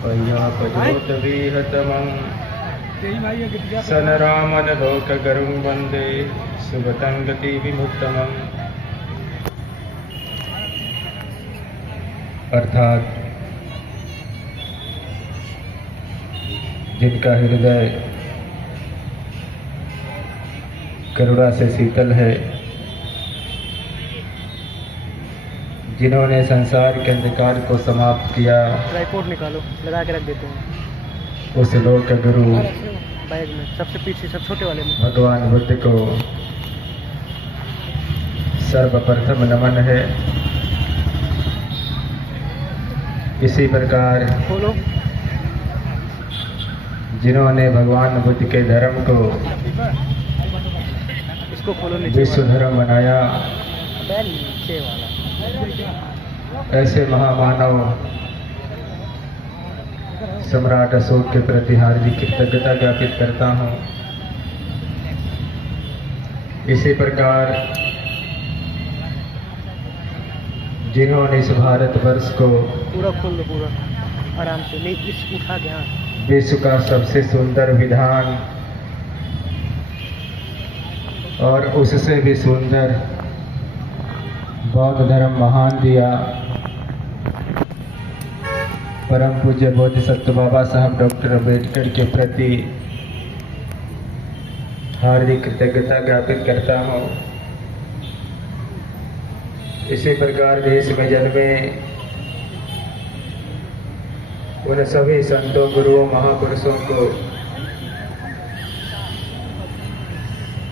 पय्यापजोतवीहतमं सनरामनलोकगरुं वन्दे सुगतं गतिविमुत्तमम्। अर्थात जिनका हृदय करुणा से शीतल है, जिन्होंने संसार के अंधकार को समाप्त किया, ट्राइपॉड निकालो, लगा के रख देते हैं उस लोक गुरु बैग में, सबसे पीछे, सब छोटे वाले में। भगवान बुद्ध को सर्वप्रथम नमन है। इसी प्रकार खोलो, जिन्होंने भगवान बुद्ध के धर्म को इसको खोलो, नीचे विश्व धर्म बनाया, नीचे वाला। ऐसे महामानव सम्राट अशोक के प्रति हार्दिक कृतज्ञता ज्ञापित करता हूँ। इसी प्रकार जिन्होंने इस भारतवर्ष को पूरा खोल लो, पूरा आराम से, नहीं इस उठा के, हाँ, विश्व का सबसे सुंदर विधान और उससे भी सुंदर बौद्ध धर्म महान दिया, परम पूज्य बोधिसत्व बाबा साहब डॉक्टर अम्बेडकर के प्रति हार्दिक कृतज्ञता ज्ञापित करता हूँ। इसी प्रकार देश में जन्मे उन सभी संतों, गुरुओं, महापुरुषों को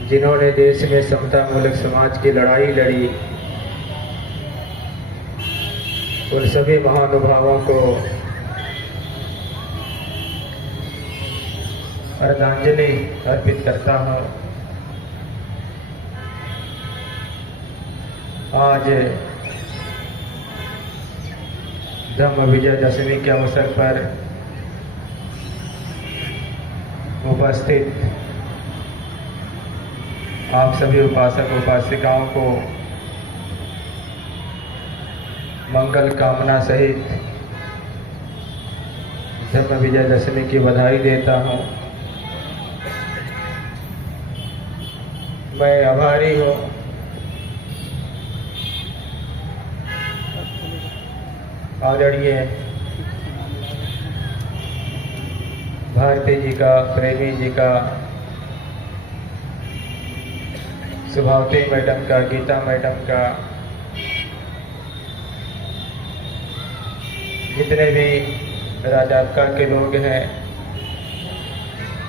जिन्होंने देश में समता मूलक समाज की लड़ाई लड़ी, उन सभी महानुभावों को श्रद्धांजलि अर्पित करता हूँ। आज धम्म विजय दशमी के अवसर पर उपस्थित आप सभी उपासक उपासिकाओं को मंगल कामना सहित धम्म विजय दशमी की बधाई देता हूँ। मैं आभारी हूँ आदरणीय भारती जी का, प्रेमी जी का, सुभावती मैडम का, गीता मैडम का, जितने भी राजापका के लोग हैं,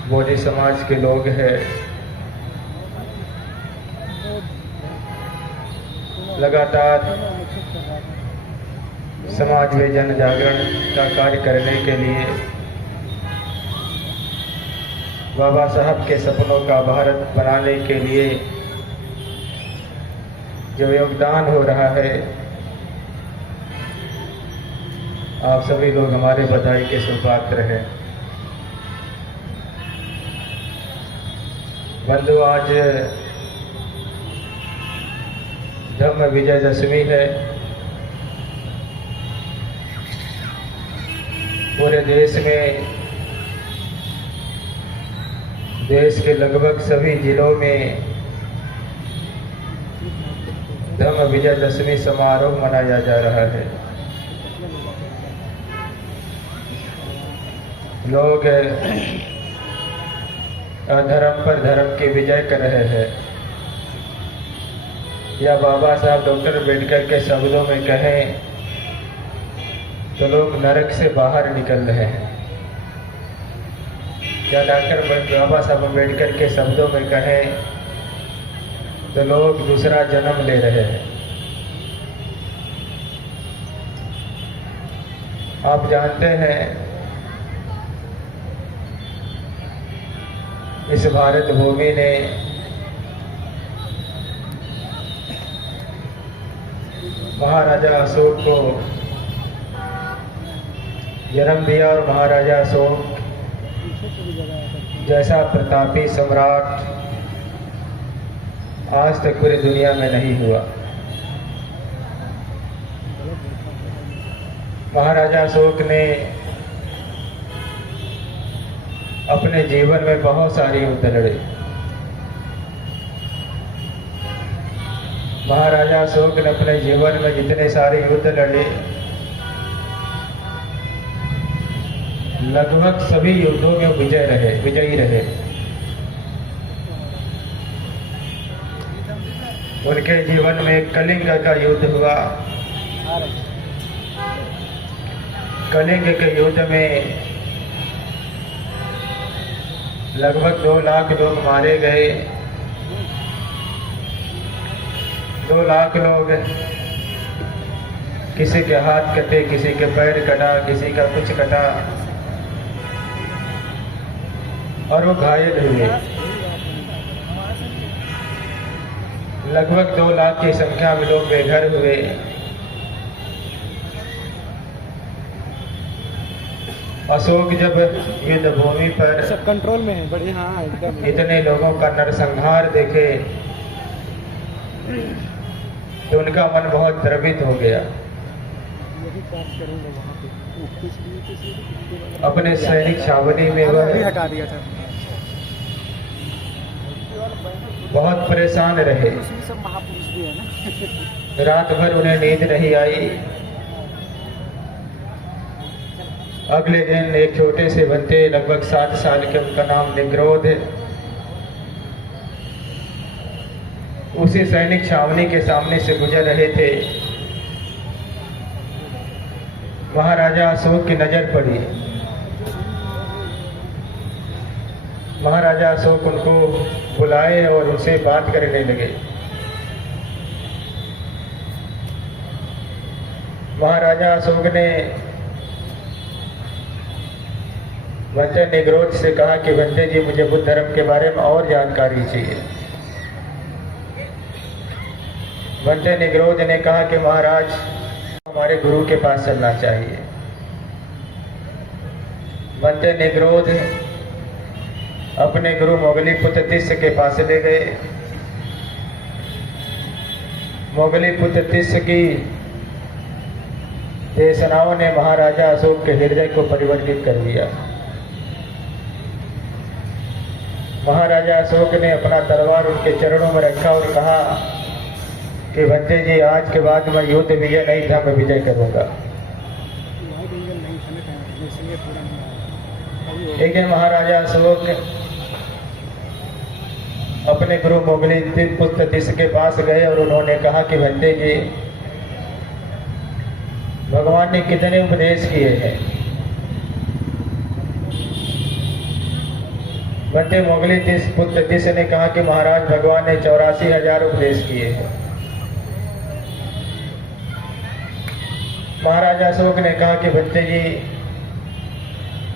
बोधी समाज के लोग हैं, लगातार समाज में जन जागरण का कार्य करने के लिए, बाबा साहब के सपनों का भारत बनाने के लिए जो योगदान हो रहा है, आप सभी लोग हमारे बधाई के सुपात्र हैं। बंधु, आज धम्म विजय दशमी है। पूरे देश में, देश के लगभग सभी जिलों में धम्म विजय दशमी समारोह मनाया जा रहा है। लोग अधर्म पर धर्म की विजय कर रहे हैं, या बाबा साहब डॉक्टर अम्बेडकर के शब्दों में कहें तो लोग नरक से बाहर निकल रहे हैं, या डॉक्टर बाबा साहब अम्बेडकर के शब्दों में कहें तो लोग दूसरा जन्म ले रहे हैं। आप जानते हैं, इस भारत भूमि ने महाराजा अशोक को जन्म दिया, और महाराजा अशोक जैसा प्रतापी सम्राट आज तक पूरी दुनिया में नहीं हुआ। महाराजा अशोक ने अपने जीवन में बहुत सारी युद्ध लड़े। महाराजा अशोक ने अपने जीवन में जितने सारे युद्ध लड़े, लगभग सभी युद्धों में विजयी रहे। उनके जीवन में कलिंग का युद्ध हुआ। कलिंग के युद्ध में लगभग 2 लाख लोग मारे गए। 2 लाख लोग, किसी के हाथ कटे, किसी के पैर कटा, किसी का कुछ कटा और वो घायल हुए। लगभग 2 लाख की संख्या में लोग बेघर हुए। अशोक जब युद्ध भूमि पर सब कंट्रोल में है बड़े। हाँ एकदम। इतने लोगों का नरसंहार देखे तो उनका मन बहुत द्रवित हो गया। अपने सैनिक छावनी में वह हटा दिया था। बहुत परेशान रहे। सब महापुरुष भी है ना। रात भर उन्हें नींद नहीं आई। अगले दिन एक छोटे से बंदे, लगभग 7 साल के, उनका नाम निग्रोध, उसी सैनिक छावनी के सामने से गुजर रहे थे। महाराजा अशोक की नजर पड़ी। महाराजा अशोक उनको बुलाए और उनसे बात करने लगे। महाराजा अशोक ने बंदे निग्रोध से कहा कि बंदे जी, मुझे बुद्ध धर्म के बारे में और जानकारी चाहिए। बंदे निग्रोध ने कहा कि महाराज, हमारे गुरु के पास चलना चाहिए। बंदे निग्रोध अपने गुरु मोगलीपुत्र तिस्य के पास ले गए। मोगलीपुत्र तिस्य की देशनाओं ने महाराजा अशोक के हृदय को परिवर्तित कर दिया। महाराजा अशोक ने अपना तलवार उनके चरणों में रखा और कहा कि बंदे जी, आज के बाद मैं युद्ध विजय नहीं था, मैं विजय करूंगा। लेकिन महाराजा अशोक अपने गुरु मोगलीपुत्र तिस्य के पास गए और उन्होंने कहा कि बंदे जी, भगवान ने कितने उपदेश किए हैं। बंदे मोगलीपुत्र तिस्य ने कहा कि महाराज, भगवान ने 84,000 उपदेश किए हैं। महाराजा अशोक ने कहा कि बंदे जी,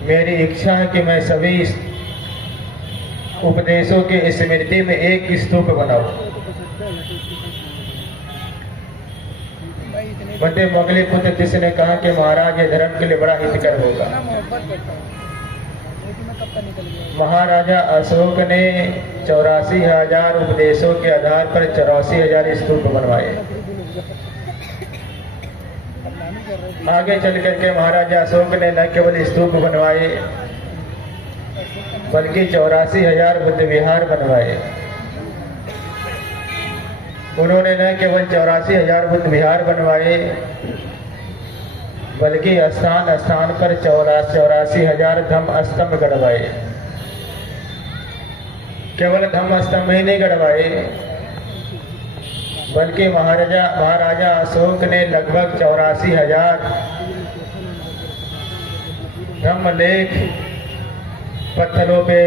मेरी इच्छा है कि मैं सभी उपदेशों की स्मृति में एक स्तूप बनाऊं। बंदे मोगलीपुत्र तिस्य ने कहा कि महाराज, ये धर्म के लिए बड़ा हितकर होगा। महाराजा अशोक ने 84,000 उपदेशों के आधार पर 84,000 स्तूप बनवाए। आगे चल करके महाराजा अशोक ने न केवल स्तूप बनवाए, बल्कि 84,000 बुद्ध विहार बनवाए। उन्होंने न केवल 84,000 बुद्ध विहार बनवाए, बल्कि स्थान स्थान पर 84,000 धम्म स्तंभ गड़वाए। केवल धम्म स्तंभ ही नहीं गड़वाए, बल्कि महाराजा अशोक ने लगभग 84,000 धम्मलेख पत्थरों पे,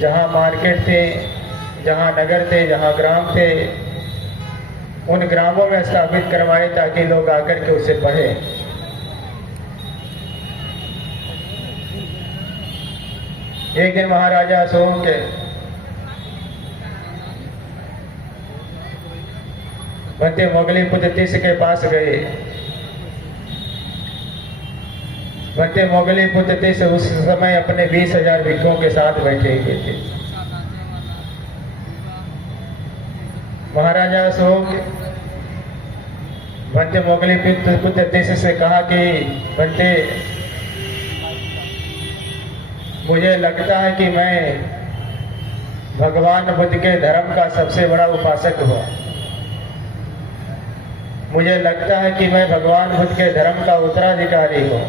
जहाँ मार्केट थे, जहाँ नगर थे, जहाँ ग्राम थे, उन ग्रामों में स्थापित करवाए ताकि लोग आकर के उसे पढ़ें। एक दिन महाराजा अशोक बंदे मोगलीपुत्र तिस्य के पास गए। बंदे मोगलीपुत्र तिस्य उस समय अपने 20,000 भिक्षुओं के साथ बैठे हुए थे। महाराजा अशोक बंदे मोगलीपुत्र तिस्य से कहा कि बंदे मुझे लगता है कि मैं भगवान बुद्ध के धर्म का सबसे बड़ा उपासक हुआ। मुझे लगता है कि मैं भगवान बुद्ध के धर्म का उत्तराधिकारी हूँ।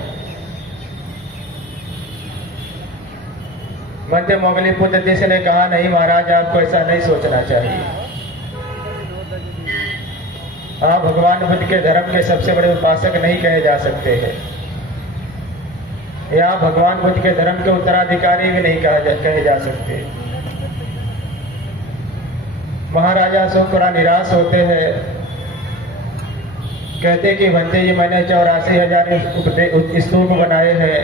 मध्य मोगली पुत्र जी ने कहा, नहीं महाराज, आपको ऐसा नहीं सोचना चाहिए। आप भगवान बुद्ध के धर्म के सबसे बड़े उपासक नहीं कहे जा सकते हैं, या भगवान बुद्ध के धर्म के उत्तराधिकारी भी नहीं कहे जा सकते। महाराजा अशोक बड़ा निराश होते हैं, कहते कि भंते जी, मैंने 84,000 स्तूप बनाए हैं,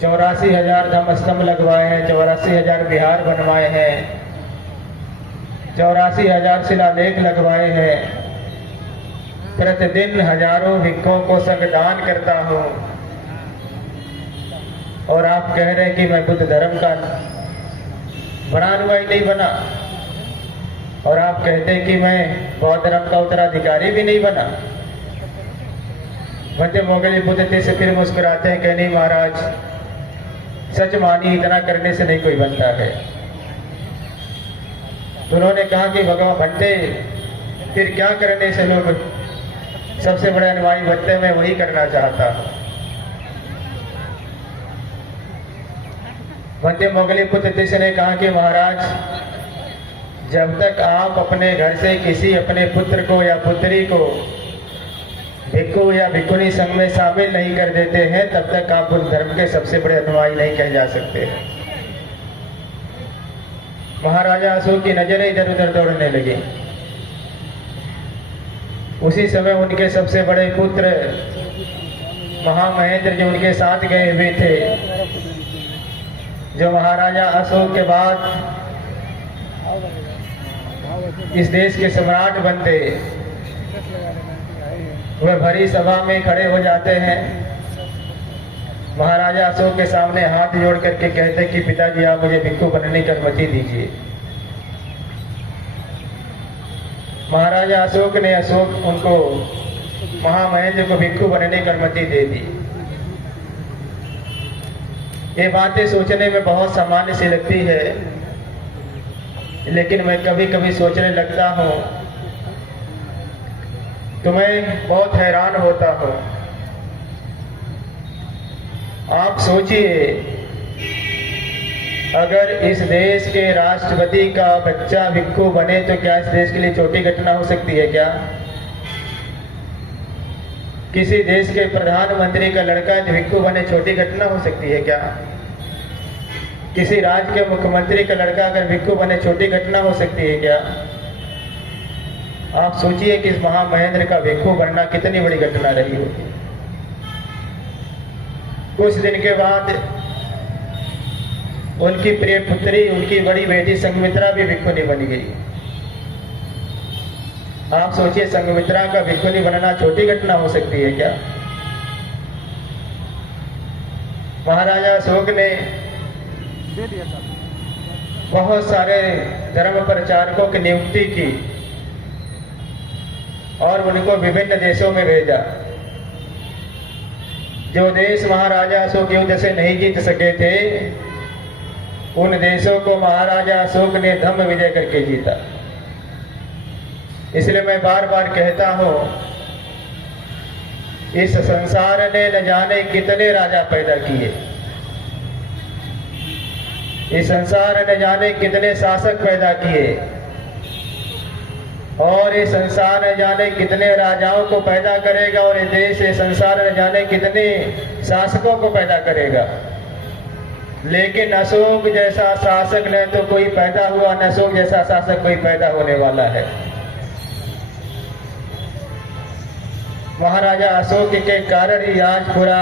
84,000 धम्म स्तंभ लगवाए हैं, 84,000 विहार बनवाए हैं, 84,000 शिलालेख लगवाए हैं, प्रतिदिन हजारों भिक्षुओं को संगदान करता हूँ, और आप कह रहे हैं कि मैं बुद्ध धर्म का बड़ा अनुयायी नहीं बना, और आप कहते हैं कि मैं बौद्ध धर्म का उत्तराधिकारी भी नहीं बना। मध्य मोगली बुद्ध से फिर मुस्कुराते हैं, कह नहीं महाराज, सच मानिए, इतना करने से नहीं कोई बनता है। तो उन्होंने कहा कि भगवान बनते, फिर क्या करने से लोग सबसे बड़े अनुयायी बनते, मैं वही करना चाहता हूँ। मध्य मोगली पुत्र ने कहा कि महाराज, जब तक आप अपने घर से किसी अपने पुत्र को या पुत्री को भिक्षु या भिक्षुणी संघ में शामिल नहीं कर देते हैं, तब तक आप उस धर्म के सबसे बड़े अनुयायी नहीं कहे जा सकते हैं। महाराजा अशोक की नजरें इधर उधर दौड़ने लगी। उसी समय उनके सबसे बड़े पुत्र महामहेंद्र जो उनके साथ गए हुए थे, जो महाराजा अशोक के बाद इस देश के सम्राट बनते, वह भरी सभा में खड़े हो जाते हैं। महाराजा अशोक के सामने हाथ जोड़ करके कहते कि पिताजी, आप मुझे भिक्षु बनने की अनुमति दीजिए। महाराजा अशोक ने उनको महामहेंद्र को भिक्षु बनने की अनुमति दे दी। ये बातें सोचने में बहुत सामान्य सी लगती है, लेकिन मैं कभी कभी सोचने लगता हूँ तो मैं बहुत हैरान होता हूँ। आप सोचिए, अगर इस देश के राष्ट्रपति का बच्चा भिक्षु बने तो क्या इस देश के लिए छोटी घटना हो सकती है क्या? किसी देश के प्रधानमंत्री का लड़का भिक्षु बने छोटी घटना हो सकती है क्या? किसी राज्य के मुख्यमंत्री का लड़का अगर भिक्षु बने छोटी घटना हो सकती है क्या? आप सोचिए कि इस महामहेंद्र का भिक्षु बनना कितनी बड़ी घटना रही होगी। कुछ दिन के बाद उनकी प्रिय पुत्री, उनकी बड़ी बेटी संघमित्रा भी भिक्षुणी बन गई। आप सोचिए, संघमित्रा का भिक्षुणी बनना छोटी घटना हो सकती है क्या? महाराजा अशोक ने बहुत सारे धर्म प्रचारकों की नियुक्ति की और उनको विभिन्न देशों में भेजा। जो देश महाराजा अशोक युद्ध से नहीं जीत सके थे, उन देशों को महाराजा अशोक ने धम्म विजय करके जीता। इसलिए मैं बार बार कहता हूं, इस संसार ने न जाने कितने राजा पैदा किए, इस संसार ने जाने कितने शासक पैदा किए, और ये संसार न जाने कितने राजाओं को पैदा करेगा, और ये देश, ये संसार न जाने कितने शासकों को पैदा करेगा। लेकिन अशोक जैसा शासक न तो कोई पैदा हुआ, न अशोक जैसा शासक कोई पैदा होने वाला है। महाराजा अशोक के कारण ही आज पूरा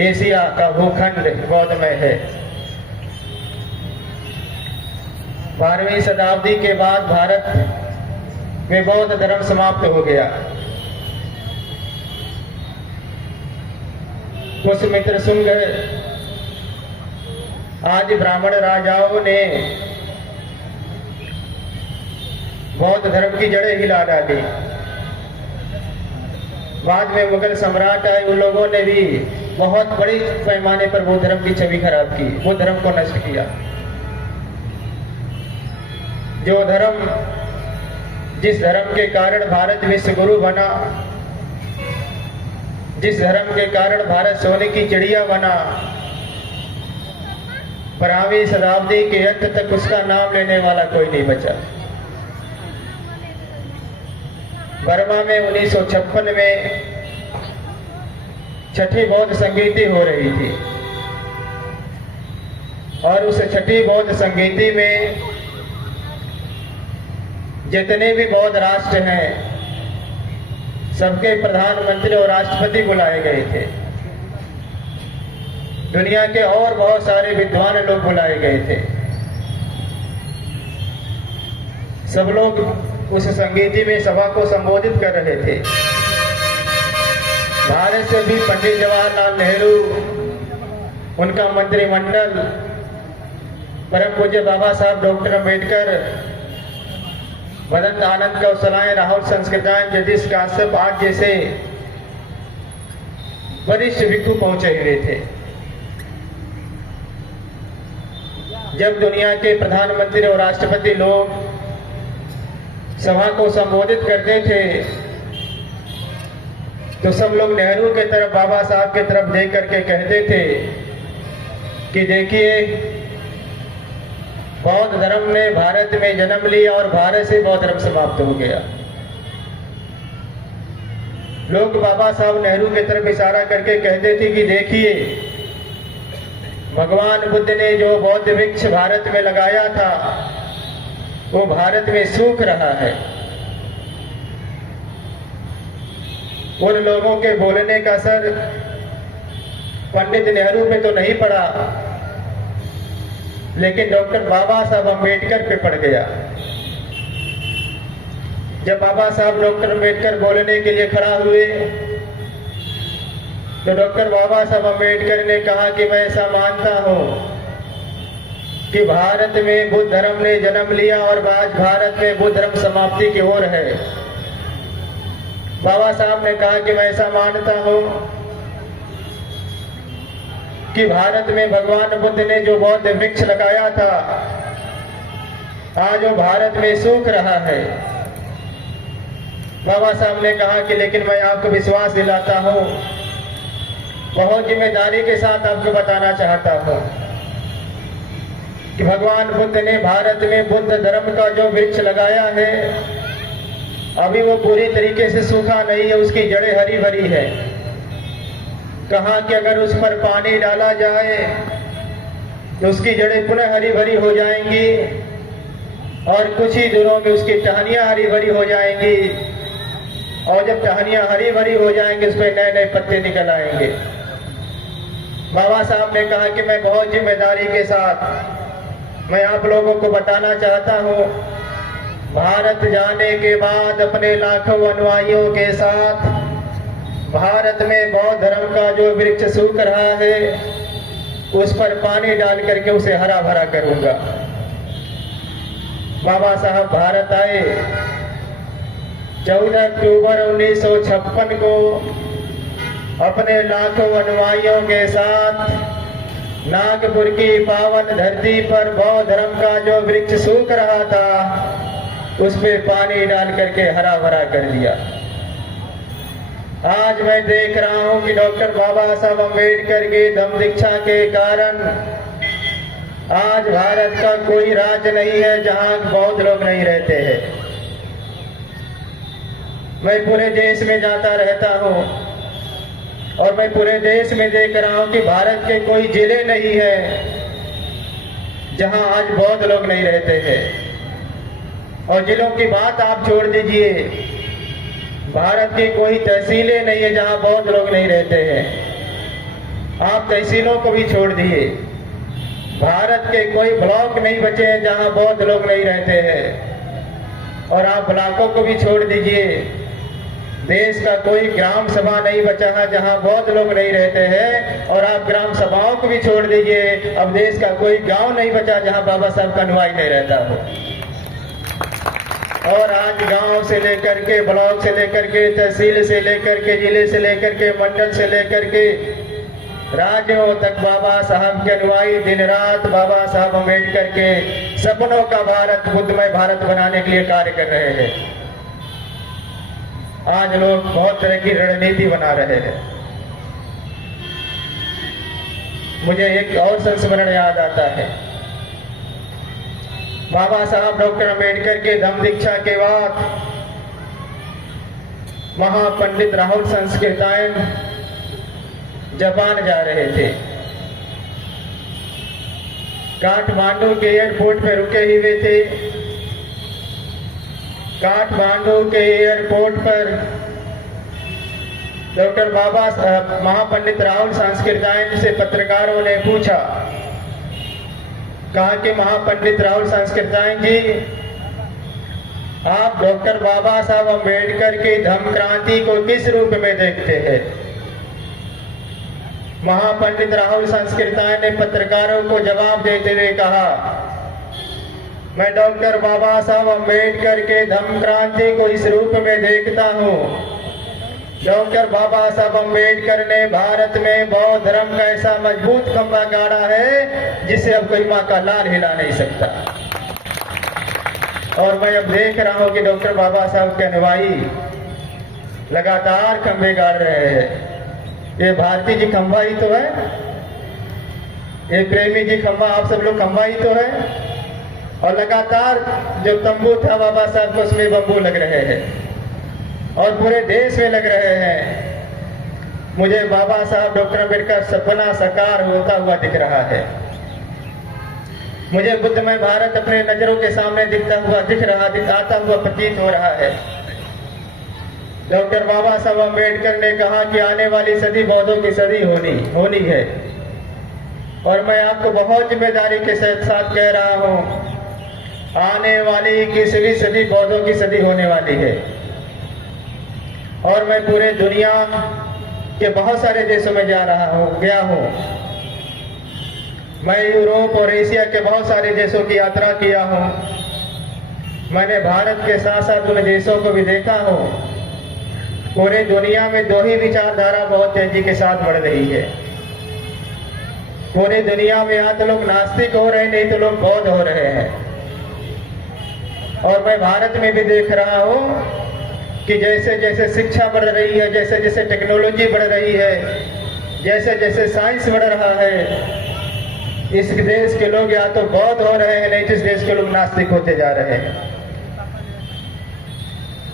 एशिया का भूखंड बौद्धमय है। 12वीं शताब्दी के बाद भारत में बौद्ध धर्म समाप्त हो गया। पुष्यमित्र शुंग आज ब्राह्मण राजाओं ने बौद्ध धर्म की जड़ें हिला डाली। बाद में मुगल सम्राट आए, उन लोगों ने भी बहुत बड़े पैमाने पर वो धर्म की छवि खराब की, वो धर्म को नष्ट किया। जो धर्म, जिस धर्म के कारण भारत विश्व गुरु बना, जिस धर्म के कारण भारत सोने की चिड़िया बना, 12वीं शताब्दी के अंत तक उसका नाम लेने वाला कोई नहीं बचा। बर्मा में 1956 में छठी बौद्ध संगीति हो रही थी और उस छठी बौद्ध संगीति में जितने भी बौद्ध राष्ट्र हैं सबके प्रधानमंत्री और राष्ट्रपति बुलाए गए थे। दुनिया के और बहुत सारे विद्वान लोग बुलाए गए थे। सब लोग उस संगीति में सभा को संबोधित कर रहे थे। भारत से भी पंडित जवाहरलाल नेहरू, उनका मंत्रिमंडल, परम पूज्य बाबा साहब डॉक्टर अम्बेडकर, मदन आनंद कौशलाएं, राहुल संस्कृताएं, जगदीश काश्यप आज जैसे वरिष्ठ भिक्षु पहुंचे हुए थे। जब दुनिया के प्रधानमंत्री और राष्ट्रपति लोग सभा को संबोधित करते थे तो सब लोग नेहरू के तरफ, बाबा साहब के तरफ देख करके कहते थे कि देखिए, बौद्ध धर्म ने भारत में जन्म लिया और भारत से बौद्ध धर्म समाप्त हो गया। लोग बाबा साहब नेहरू की तरफ इशारा करके कहते थे कि देखिए, भगवान बुद्ध ने जो बौद्ध वृक्ष भारत में लगाया था वो भारत में सूख रहा है। उन लोगों के बोलने का असर पंडित नेहरू पे तो नहीं पड़ा, लेकिन डॉक्टर बाबा साहब अम्बेडकर पे पड़ गया। जब बाबा साहब डॉक्टर अम्बेडकर बोलने के लिए खड़ा हुए तो डॉक्टर बाबा साहब अम्बेडकर ने कहा कि मैं ऐसा मानता हूं कि भारत में बुद्ध धर्म ने जन्म लिया और आज भारत में बुद्ध धर्म समाप्ति की ओर है। बाबा साहब ने कहा कि मैं ऐसा मानता हूं कि भारत में भगवान बुद्ध ने जो बौद्ध वृक्ष लगाया था आज वो भारत में सूख रहा है। बाबा साहब ने कहा कि लेकिन मैं आपको विश्वास दिलाता हूं, बहुत जिम्मेदारी के साथ आपको बताना चाहता हूं कि भगवान बुद्ध ने भारत में बुद्ध धर्म का जो वृक्ष लगाया है अभी वो पूरी तरीके से सूखा नहीं है, उसकी जड़ें हरी भरी है। कहा कि अगर उस पर पानी डाला जाए तो उसकी जड़ें पुनः हरी भरी हो जाएंगी और कुछ ही दिनों में उसकी टहनियां हरी भरी हो जाएंगी और जब टहनियां हरी भरी हो जाएंगी उस पर नए नए पत्ते निकल आएंगे। बाबा साहब ने कहा कि मैं बहुत जिम्मेदारी के साथ मैं आप लोगों को बताना चाहता हूँ, भारत जाने के बाद अपने लाखों अनुयायियों के साथ भारत में बौद्ध धर्म का जो वृक्ष सूख रहा है उस पर पानी डाल करके उसे हरा भरा करूंगा। बाबा साहब भारत आए 14 अक्टूबर 1956 को अपने लाखों अनुयायियों के साथ नागपुर की पावन धरती पर बौद्ध धर्म का जो वृक्ष सूख रहा था उस पे पानी डाल करके हरा भरा कर दिया। आज मैं देख रहा हूं कि डॉक्टर बाबा साहब अम्बेडकर की दम दीक्षा के कारण आज भारत का कोई राज्य नहीं है जहां बौद्ध लोग नहीं रहते हैं। मैं पूरे देश में जाता रहता हूं और मैं पूरे देश में देख रहा हूं कि भारत के कोई जिले नहीं है जहां आज बौद्ध लोग नहीं रहते हैं। और जिलों की बात आप छोड़ दीजिए, भारत की कोई तहसीलें नहीं है जहां बौद्ध लोग नहीं रहते हैं। आप तहसीलों को भी छोड़ दिए, भारत के कोई ब्लॉक नहीं बचे हैं जहां बौद्ध लोग नहीं रहते हैं। और आप ब्लॉकों को भी छोड़ दीजिए, देश का कोई ग्राम सभा नहीं बचा है जहां बौद्ध लोग नहीं रहते हैं। और आप ग्राम सभाओं को भी छोड़ दीजिए, अब देश का कोई गांव नहीं बचा जहां बाबा साहब का अनुयायी नहीं रहता हो। और आज गांव से लेकर के, ब्लॉक से लेकर के, तहसील से लेकर के, जिले से लेकर के, मंडल से लेकर के राज्यों तक बाबा साहब के अनुयायी दिन रात बाबा साहब अम्बेडकर के सपनों का भारत, बुद्धमय भारत बनाने के लिए कार्य कर रहे हैं। आज लोग बहुत तरह की रणनीति बना रहे हैं। मुझे एक और संस्मरण याद आता है। बाबा साहब डॉक्टर अम्बेडकर के धम्म दीक्षा के बाद महापंडित राहुल संस्कृतायन जापान जा रहे थे। काठमांडू के एयरपोर्ट पे रुके हुए थे। काठमांडू के एयरपोर्ट पर डॉक्टर बाबा महापंडित राहुल संस्कृतायन से पत्रकारों ने पूछा, कहा कि महापंडित राहुल संस्कृतायन जी, आप डॉक्टर बाबा साहब अम्बेडकर की धम्म क्रांति को किस रूप में देखते हैं? महापंडित राहुल संस्कृतायन ने पत्रकारों को जवाब देते हुए कहा, मैं डॉक्टर बाबा साहब अम्बेडकर के धम्म क्रांति को इस रूप में देखता हूँ। डॉक्टर बाबा साहब अम्बेडकर ने भारत में बौद्ध धर्म का ऐसा मजबूत खंभा गाड़ा है जिसे अब कोई माँ का लाल हिला नहीं सकता। और मैं अब देख रहा हूँ कि डॉक्टर बाबा साहब के अनुयायी लगातार खंभे गाड़ रहे हैं। ये भारती जी खंभा ही तो है, ये प्रेमी जी खंभा, आप सब लोग खंभा ही तो है। और लगातार जो तंबू था बाबा साहब को, उसमें बम्बू लग रहे हैं और पूरे देश में लग रहे हैं। मुझे बाबा साहब डॉक्टर अम्बेडकर सपना साकार होता हुआ दिख रहा है। मुझे बुद्धमय भारत अपने नजरों के सामने दिखता हुआ आता हुआ प्रतीत हो रहा है। डॉक्टर बाबा साहब अम्बेडकर ने कहा कि आने वाली सदी बौद्धों की सदी होनी है। और मैं आपको बहुत जिम्मेदारी के साथ कह रहा हूँ, आने वाली 21वीं सदी बौद्धों की सदी होने वाली है। और मैं पूरे दुनिया के बहुत सारे देशों में गया हूँ। मैं यूरोप और एशिया के बहुत सारे देशों की यात्रा किया हूँ। मैंने भारत के साथ साथ उन देशों को भी देखा हूँ। पूरे दुनिया में दो ही विचारधारा बहुत तेजी के साथ बढ़ रही है। पूरी दुनिया में या तो लोग नास्तिक हो रहे हैं, नहीं तो लोग बौद्ध हो रहे हैं। और मैं भारत में भी देख रहा हूँ कि जैसे जैसे शिक्षा बढ़ रही है, जैसे जैसे टेक्नोलॉजी बढ़ रही है, जैसे जैसे साइंस बढ़ रहा है, इस देश के लोग या तो बौद्ध हो रहे हैं, नहीं तो इस देश के लोग नास्तिक होते जा रहे हैं।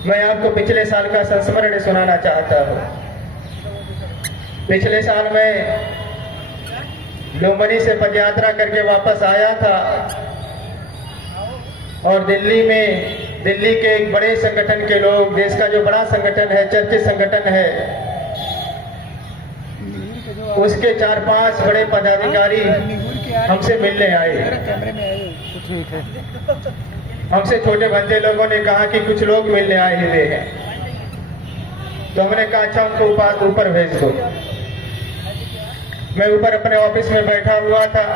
मैं आपको पिछले साल का संस्मरण सुनाना चाहता हूँ। पिछले साल मैं लुम्बिनी से पदयात्रा करके वापस आया था और दिल्ली के एक बड़े संगठन के लोग, देश का जो बड़ा संगठन है, चर्चित संगठन है, उसके 4-5 बड़े पदाधिकारी हमसे मिलने आए। हमसे छोटे बंदे लोगों ने कहा कि कुछ लोग मिलने आए हुए हैं। तो हमने कहा अच्छा उनको ऊपर भेज दो। मैं ऊपर अपने ऑफिस में बैठा हुआ था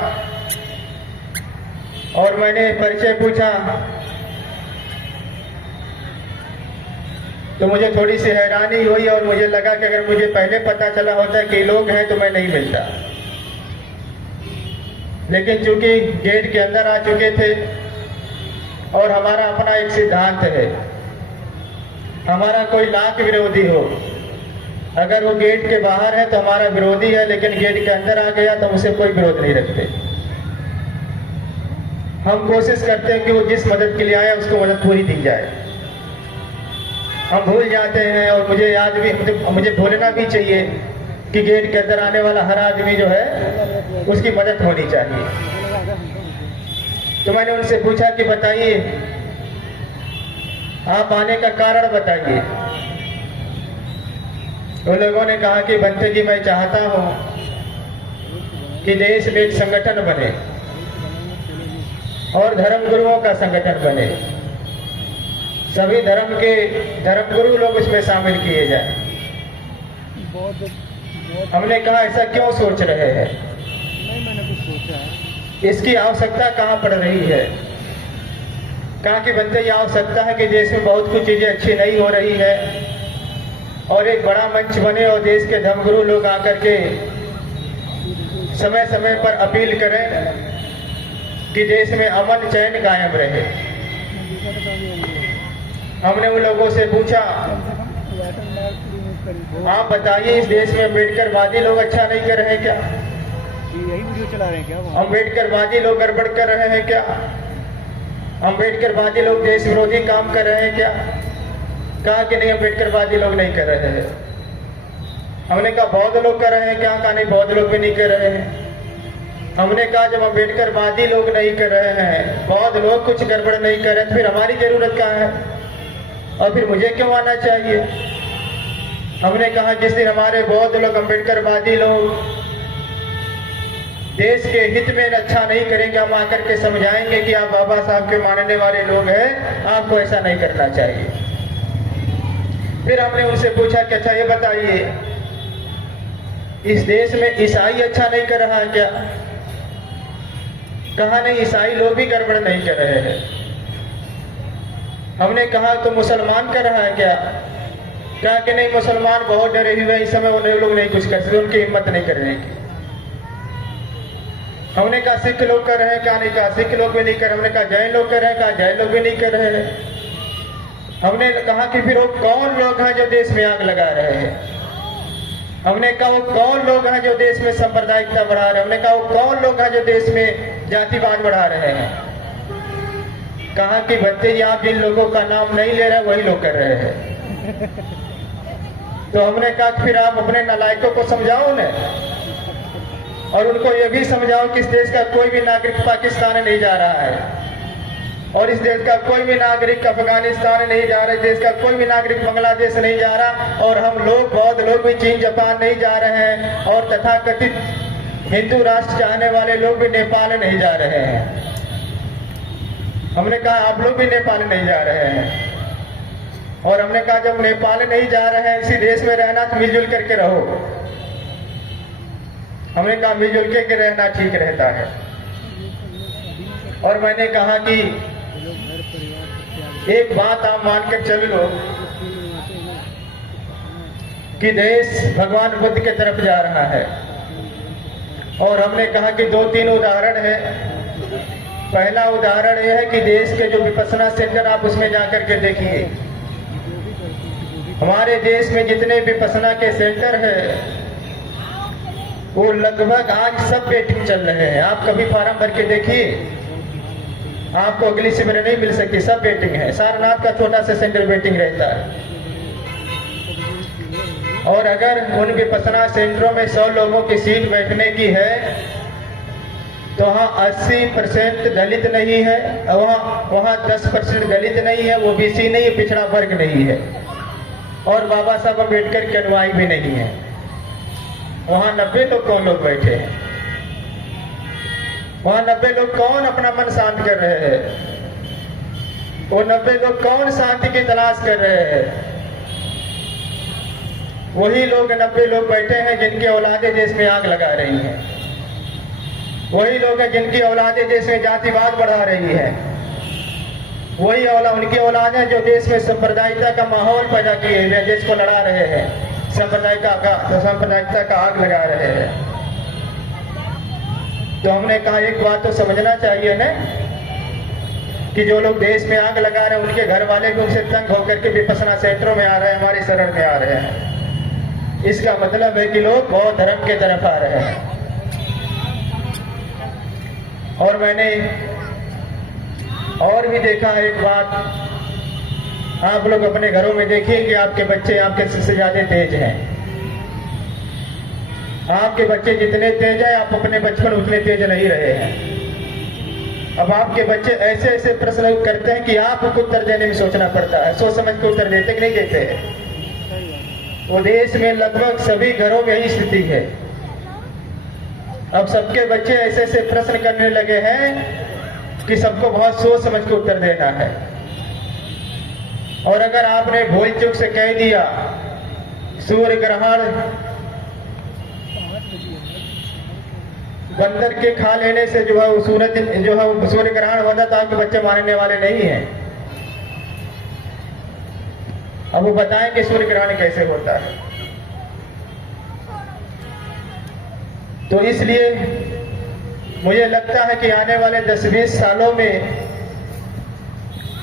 और मैंने परिचय पूछा तो मुझे थोड़ी सी हैरानी हुई और मुझे लगा कि अगर मुझे पहले पता चला होता कि लोग हैं तो मैं नहीं मिलता। लेकिन चूंकि गेट के अंदर आ चुके थे और हमारा अपना एक सिद्धांत है, हमारा कोई लाख विरोधी हो, अगर वो गेट के बाहर है तो हमारा विरोधी है, लेकिन गेट के अंदर आ गया तो उसे कोई विरोध नहीं रखते। हम कोशिश करते हैं कि वो जिस मदद के लिए आया उसको मदद पूरी दी जाए। हम भूल जाते हैं और मुझे भूलना भी चाहिए कि गेट के अंदर आने वाला हर आदमी जो है उसकी मदद होनी चाहिए। तो मैंने उनसे पूछा कि बताइए आप आने का कारण बताइए। उन लोगों ने कहा कि बंते जी मैं चाहता हूं कि देश में एक संगठन बने और धर्मगुरुओं का संगठन बने, सभी धर्मगुरु लोग इसमें शामिल किए जाए। हमने कहा ऐसा क्यों सोच रहे हैं, इसकी आवश्यकता कहाँ पड़ रही है। कहा कि बनते ये आवश्यकता है कि देश में बहुत कुछ चीज़ें अच्छी नहीं हो रही है और एक बड़ा मंच बने और देश के धर्मगुरु लोग आकर के समय समय पर अपील करें कि देश में अमन चैन कायम रहे। हमने उन लोगों से पूछा, आप बताइए इस देश में अम्बेडकरवादी लोग अच्छा नहीं कर रहे हैं क्या? यही वीडियो चला रहे हैं क्या? अम्बेडकरवादी लोग गड़बड़ कर रहे हैं क्या? अम्बेडकरवादी लोग देश विरोधी काम कर रहे हैं क्या? कहा कि नहीं, अम्बेडकरवादी लोग नहीं कर रहे हैं। हमने कहा बौद्ध लोग कर रहे हैं क्या? कहा नहीं, बौद्ध लोग भी नहीं कर रहे हैं। हमने कहा जब अम्बेडकरवादी लोग नहीं कर रहे हैं, बौद्ध लोग कुछ गड़बड़ नहीं कर रहे, तो फिर हमारी जरूरत कहाँ है और फिर मुझे क्यों आना चाहिए? हमने कहा जिस दिन हमारे बौद्ध लोग, अम्बेडकरवादी लोग देश के हित में अच्छा नहीं करेंगे, हम आकर के समझाएंगे कि आप बाबा साहब के मानने वाले लोग हैं, आपको ऐसा नहीं करना चाहिए। फिर हमने उनसे पूछा कि अच्छा ये बताइए, इस देश में ईसाई अच्छा नहीं कर रहा है क्या? कहा नहीं, ईसाई लोग भी गड़बड़ नहीं कर रहे हैं। हमने कहा तो मुसलमान कर रहा है क्या? कहा कि नहीं, मुसलमान बहुत डरे हुए, इस समय उन्हें लोग नहीं कुछ कर सकते, उनकी हिम्मत नहीं करने की। हमने कहा सिख लोग कर रहे हैं? कहा नहीं, कहा सिख लोग भी नहीं कर रहे। हमने कहा जैन लोग कर रहे हैं? कहा जैन लोग भी नहीं कर रहे हैं। हमने कहा कि फिर वो कौन लोग हैं जो देश में आग लगा रहे हैं? हमने कहा वो कौन लोग हैं जो देश में सांप्रदायिकता बढ़ा रहे हैं? हमने कहा वो कौन लोग हैं जो देश में जातिवाद बढ़ा रहे हैं? कहा कि बच्चे ये आप जिन लोगों का नाम नहीं ले रहे वही लोग कर रहे हैं। तो हमने कहा फिर आप अपने नालायकों को समझाओ न, और उनको ये भी समझाओ कि इस देश का कोई भी नागरिक पाकिस्तान नहीं जा रहा है और इस देश का कोई भी नागरिक अफगानिस्तान नहीं जा रहा, इस देश का कोई भी नागरिक बांग्लादेश नहीं जा रहा, और हम लोग बौद्ध लोग भी चीन जापान नहीं जा रहे हैं, और तथाकथित हिंदू राष्ट्र चाहने वाले लोग भी नेपाल नहीं जा रहे हैं। हमने कहा आप लोग भी नेपाल नहीं जा रहे हैं, और हमने कहा जब नेपाल नहीं जा रहे हैं, इसी देश में रहना तो मिलजुल करके रहो। हमने कहा मिलजुल के रहना ठीक रहता है। और मैंने कहा कि एक बात आप मानकर चल लो कि देश भगवान बुद्ध की तरफ जा रहा है, और हमने कहा कि 2-3 उदाहरण है। पहला उदाहरण यह है कि देश के जो विपश्यना सेंटर आप उसमें जाकर के देखिए, हमारे देश में जितने विपश्यना के सेंटर है वो लगभग आज सब वेटिंग चल रहे हैं। आप कभी फार्म भर के देखिए, आपको अगली शिविर नहीं मिल सकती, सब वेटिंग है। सारनाथ का छोटा सा सेंटर वेटिंग रहता है, और अगर उन विपश्यना सेंटरों में 100 लोगों की सीट बैठने की है तो वहाँ 80% दलित नहीं है, वहाँ 10% दलित नहीं है, वो ओबीसी नहीं है, पिछड़ा वर्ग नहीं है, और बाबा साहब अम्बेडकर के अनुयायी भी नहीं है। वहाँ 90 लोग कौन लोग बैठे हैं? वहाँ 90 लोग कौन अपना मन शांत कर रहे हैं? वो 90 लोग कौन शांति की तलाश कर रहे हैं? वही लोग 90 लोग बैठे हैं जिनकी औलादें देश में आग लगा रही हैं। वही लोग हैं जिनकी औलादें देश में जातिवाद बढ़ा रही है। वही उनकी औलादें जो देश में सांप्रदायिकता का माहौल पैदा किए हुए, देश को लड़ा रहे हैं, सांप्रदायिकता का आग लगा रहे हैं। तो हमने कहा एक बात तो समझना चाहिए ना कि जो लोग देश में आग लगा रहे हैं उनके घर वाले भी उनसे तंग होकर के विपश्यना क्षेत्रों में आ रहे हैं, हमारी शरण में आ रहे हैं। इसका मतलब है कि लोग बौद्ध धर्म की तरफ आ रहे हैं। और मैंने और भी देखा एक बात, आप लोग अपने घरों में देखिए कि आपके बच्चे आपके से ज्यादा तेज हैं। आपके बच्चे जितने तेज हैं, आप अपने बचपन उतने तेज नहीं रहे हैं। अब आपके बच्चे ऐसे ऐसे प्रश्न करते हैं कि आपको उत्तर देने में सोचना पड़ता है, सोच समझ के उत्तर देते कि नहीं देते हैं। वो देश में लगभग सभी घरों में यही स्थिति है। अब सबके बच्चे ऐसे ऐसे प्रश्न करने लगे हैं कि सबको बहुत सोच समझ के उत्तर देना है। और अगर आपने भूल चूक से कह दिया बंदर के खा लेने से जो है वो सूरज जो है वो सूर्य ग्रहण होता तो आपके बच्चे मारने वाले नहीं हैं। अब वो बताएं कि सूर्य ग्रहण कैसे होता है। तो इसलिए मुझे लगता है कि आने वाले 10-20 सालों में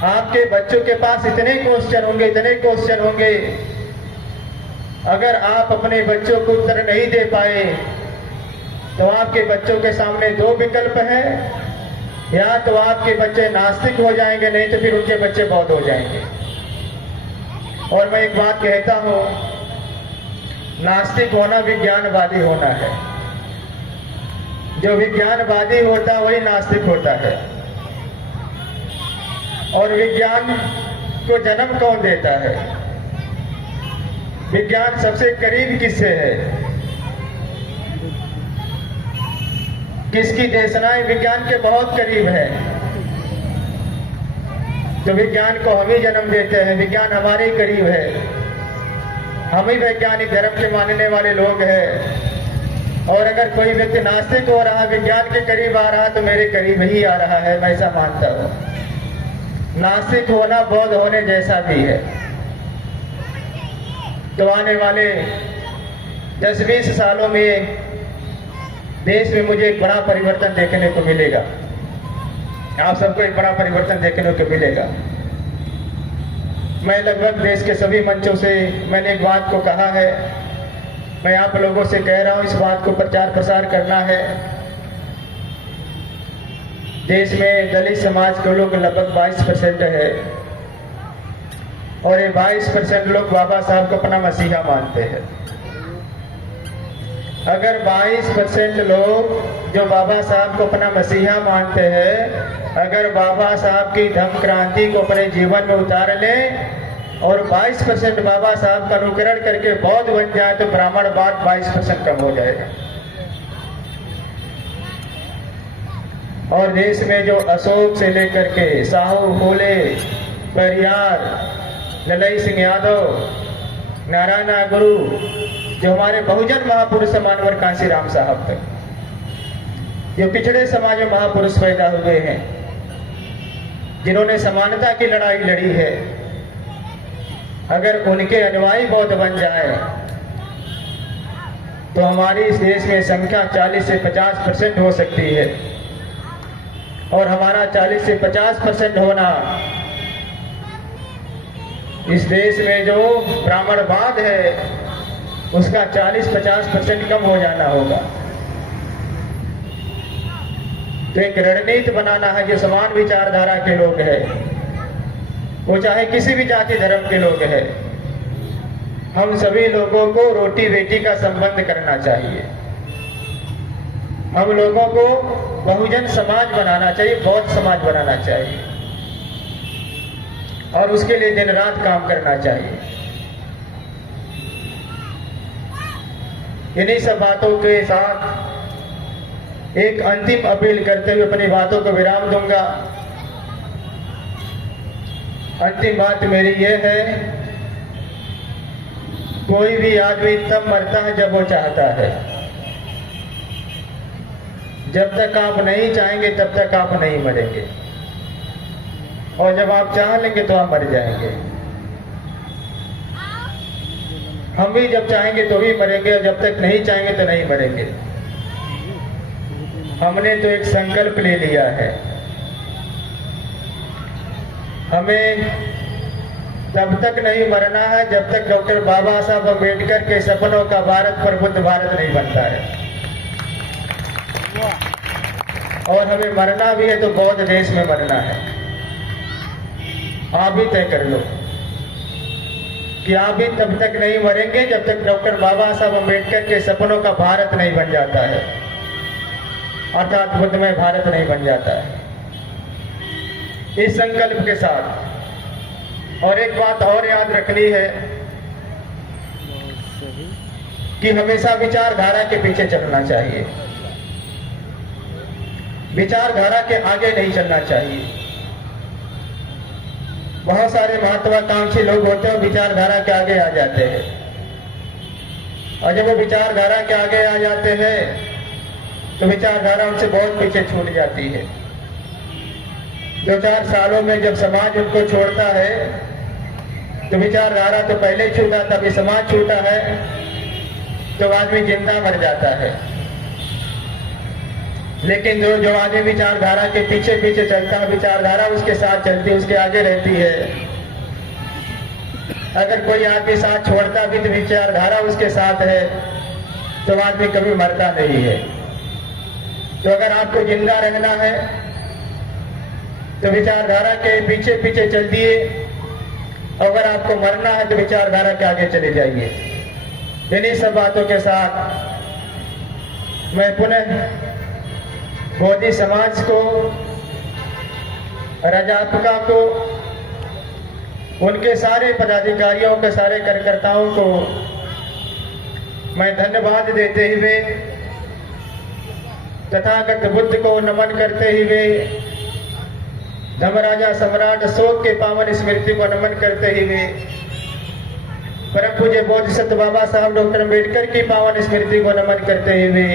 आपके बच्चों के पास इतने क्वेश्चन होंगे, अगर आप अपने बच्चों को उत्तर नहीं दे पाए तो आपके बच्चों के सामने 2 विकल्प हैं, या तो आपके बच्चे नास्तिक हो जाएंगे, नहीं तो फिर उनके बच्चे बौद्ध हो जाएंगे। और मैं एक बात कहता हूं, नास्तिक होना विज्ञानवादी होना है। जो विज्ञानवादी होता है वही नास्तिक होता है। और विज्ञान को जन्म कौन देता है? विज्ञान सबसे करीब किससे है? किसकी देशनाएं विज्ञान के बहुत करीब है। तो विज्ञान को हम ही जन्म देते हैं, विज्ञान हमारे ही करीब है। हम ही वैज्ञानिक धर्म के मानने वाले लोग हैं। और अगर कोई व्यक्ति नास्तिक हो रहा, विज्ञान के करीब आ रहा, तो मेरे करीब ही आ रहा है, मैं ऐसा मानता हूं। नास्तिक होना बौद्ध होने जैसा भी है। तो आने वाले 10-20 सालों में देश में मुझे एक बड़ा परिवर्तन देखने को मिलेगा। आप सबको एक बड़ा परिवर्तन देखने को मिलेगा। मैं लगभग देश के सभी मंचों से मैंने एक बात को कहा है, मैं आप लोगों से कह रहा हूं, इस बात को प्रचार प्रसार करना है। देश में दलित समाज के लोग लगभग 22% है, और ये 22% लोग बाबा साहब को अपना मसीहा मानते हैं। अगर 22% लोग जो बाबा साहब को अपना मसीहा मानते हैं, अगर बाबा साहब की धम्म क्रांति को अपने जीवन में उतार लें और 22% बाबा साहब का अनुकरण करके बौद्ध बन जाए, तो ब्राह्मणवाद 22% कम हो जाएगा। और देश में जो अशोक से लेकर के साहू, फूले, परियार, ललई सिंह यादव, नारायण गुरु, जो हमारे बहुजन महापुरुष मानवर कांशीराम साहब तक, जो पिछड़े समाज में महापुरुष पैदा हुए हैं, जिन्होंने समानता की लड़ाई लड़ी है, अगर उनके अनुयायी बौद्ध बन जाए तो हमारी इस देश में संख्या 40 से 50% हो सकती है। और हमारा 40 से 50% होना इस देश में जो ब्राह्मणवाद है उसका 40-50% कम हो जाना होगा। तो एक रणनीति बनाना है जो समान विचारधारा के लोग हैं, वो चाहे किसी भी जाति धर्म के लोग हैं, हम सभी लोगों को रोटी बेटी का संबंध करना चाहिए। हम लोगों को बहुजन समाज बनाना चाहिए, बौद्ध समाज बनाना चाहिए, और उसके लिए दिन रात काम करना चाहिए। इन्हीं सब बातों के साथ एक अंतिम अपील करते हुए अपनी बातों को विराम दूंगा। अंतिम बात मेरी यह है, कोई भी आदमी तब मरता है जब वो चाहता है। जब तक आप नहीं चाहेंगे तब तक आप नहीं मरेंगे, और जब आप चाह लेंगे तो आप मर जाएंगे। हम भी जब चाहेंगे तो भी मरेंगे, और जब तक नहीं चाहेंगे तो नहीं मरेंगे। हमने तो एक संकल्प ले लिया है, हमें तब तक नहीं मरना है जब तक डॉक्टर बाबा साहब अम्बेडकर के सपनों का भारत पर बुद्ध भारत नहीं बनता है। और हमें मरना भी है तो बौद्ध देश में मरना है। आप भी तय कर लो कि आप भी तब तक नहीं मरेंगे जब तक डॉक्टर बाबा साहब अम्बेडकर के सपनों का भारत नहीं बन जाता है, अर्थात बुद्धमय भारत नहीं बन जाता है। इस संकल्प के साथ और एक बात और याद रखनी है कि हमेशा विचारधारा के पीछे चलना चाहिए, विचारधारा के आगे नहीं चलना चाहिए। बहुत सारे महत्वाकांक्षी लोग होते हैं, विचारधारा के आगे आ जाते हैं, और जब वो विचारधारा के आगे आ जाते हैं तो विचारधारा उनसे बहुत पीछे छूट जाती है। 2-4 सालों में जब समाज उनको छोड़ता है तो विचारधारा तो पहले ही छूटा था, अभी समाज छूटा है तो आदमी जिंदा मर जाता है। लेकिन जो आदमी विचारधारा के पीछे पीछे चलता है, विचारधारा उसके साथ चलती है, उसके आगे रहती है। अगर कोई आदमी साथ छोड़ता भी तो विचारधारा उसके साथ है तो आदमी कभी मरता नहीं है। तो अगर आपको जिंदा रहना है तो विचारधारा के पीछे पीछे चल दिए, अगर आपको मरना है तो विचारधारा के आगे चले जाइए। इन्हीं सब बातों के साथ मैं पुनः बोधि समाज को, राजात्मका को, उनके सारे पदाधिकारियों के सारे कार्यकर्ताओं को मैं धन्यवाद देते हुए, तथागत बुद्ध को नमन करते हुए, धर्मराजा सम्राट अशोक के पावन स्मृति को नमन करते हुए, परम पूज्य बोधिसत्व बाबा साहब डॉक्टर अम्बेडकर की पावन स्मृति को नमन करते हुए,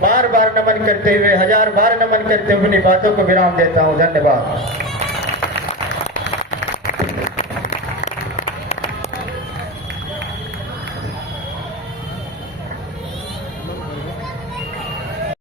बार बार नमन करते हुए, 1000 बार नमन करते हुए अपनी बातों को विराम देता हूँ। धन्यवाद।